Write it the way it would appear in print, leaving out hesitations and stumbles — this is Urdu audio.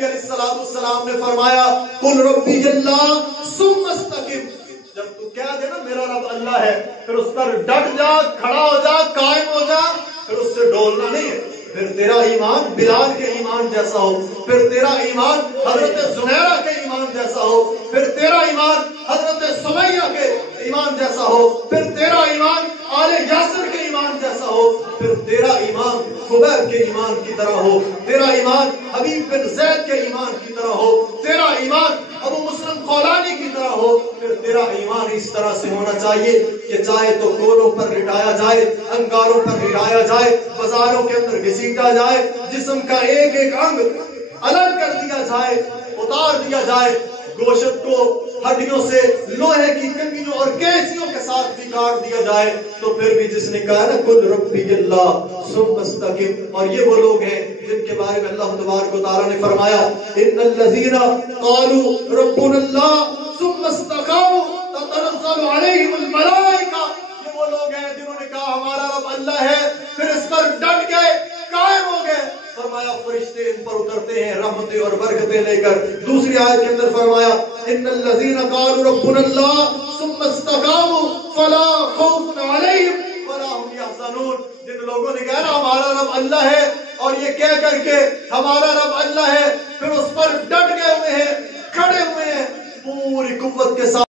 نبی علیہ السلام نے فرمایا قل ربی اللہ ثم استقم، جب تو کہہ دے نا میرا رب اللہ ہے، پھر اس پر ڈٹ جا، کھڑا ہو جا، قائم ہو جا، پھر اس سے ڈولنا نہیں ہے۔ پھر تیرا ایمان بلال کے ایمان جیسا ہو، پھر تیرا ایمان حضرت زمیرہ کے ایمان جیسا ہو، پھر تیرا ایمان حضرت سمیہ کے ایمان جیسا ہو، پھر تیرا ایمان آل یاسر کے ایمان جیسا ہو، پھر تیرا ایمان خبیب کے ایمان کی طرح ہو، تیرا ایمان حبیب بن زید کے ایمان کی طرح ہو، تیرا ایمان ابو مسلم خولانی کی طرح ہو، پھر تیرا ایمان اس طرح سے ہونا چاہیے کہ چاہے تو کولوں پر لٹایا جائے، انگاروں پر لٹایا جائے، بازاروں کے اندر گھسیٹا جائے، جسم کا ایک ایک انگ الگ کر دیا جائے، اتار دیا جائے، گوشت کو ہڈیوں سے لوہے کی کنگیوں اور کیسیوں کے ساتھ بھی کاٹ دیا جائے، تو پھر بھی جس نے کہا نا قل ربی اللہ ثم استقم، اور یہ وہ لوگ ہیں جن کے بارے میں اللہ تبارک و تعالیٰ نے فرمایا ان الذین قالوا ربنا اللہ ثم استقاموا تتنزل علیہم الملائکہ، یہ وہ لوگ ہیں جنہوں نے کہا ہمارا رب اللہ ہے، پھر اس پر ڈٹ گئے، قائم ہو گئے، فرمایا فرشتے ان پر اترتے ہیں رحمتیں اور برکتیں لے کر۔ دوسری آیت کے اندر فرمایا ان الذین قالوا ربنا اللہ ثم استقاموا فلا خوف علیہم ولا هم یحزنون، جن لوگوں نے کہا نا ہمارا رب اللہ ہے، اور یہ کہہ کر کے ہمارا رب اللہ ہے، پھر اس پر ڈٹ گئے ہوئے ہیں، کھڑے ہوئے ہیں پوری قوت کے ساتھ۔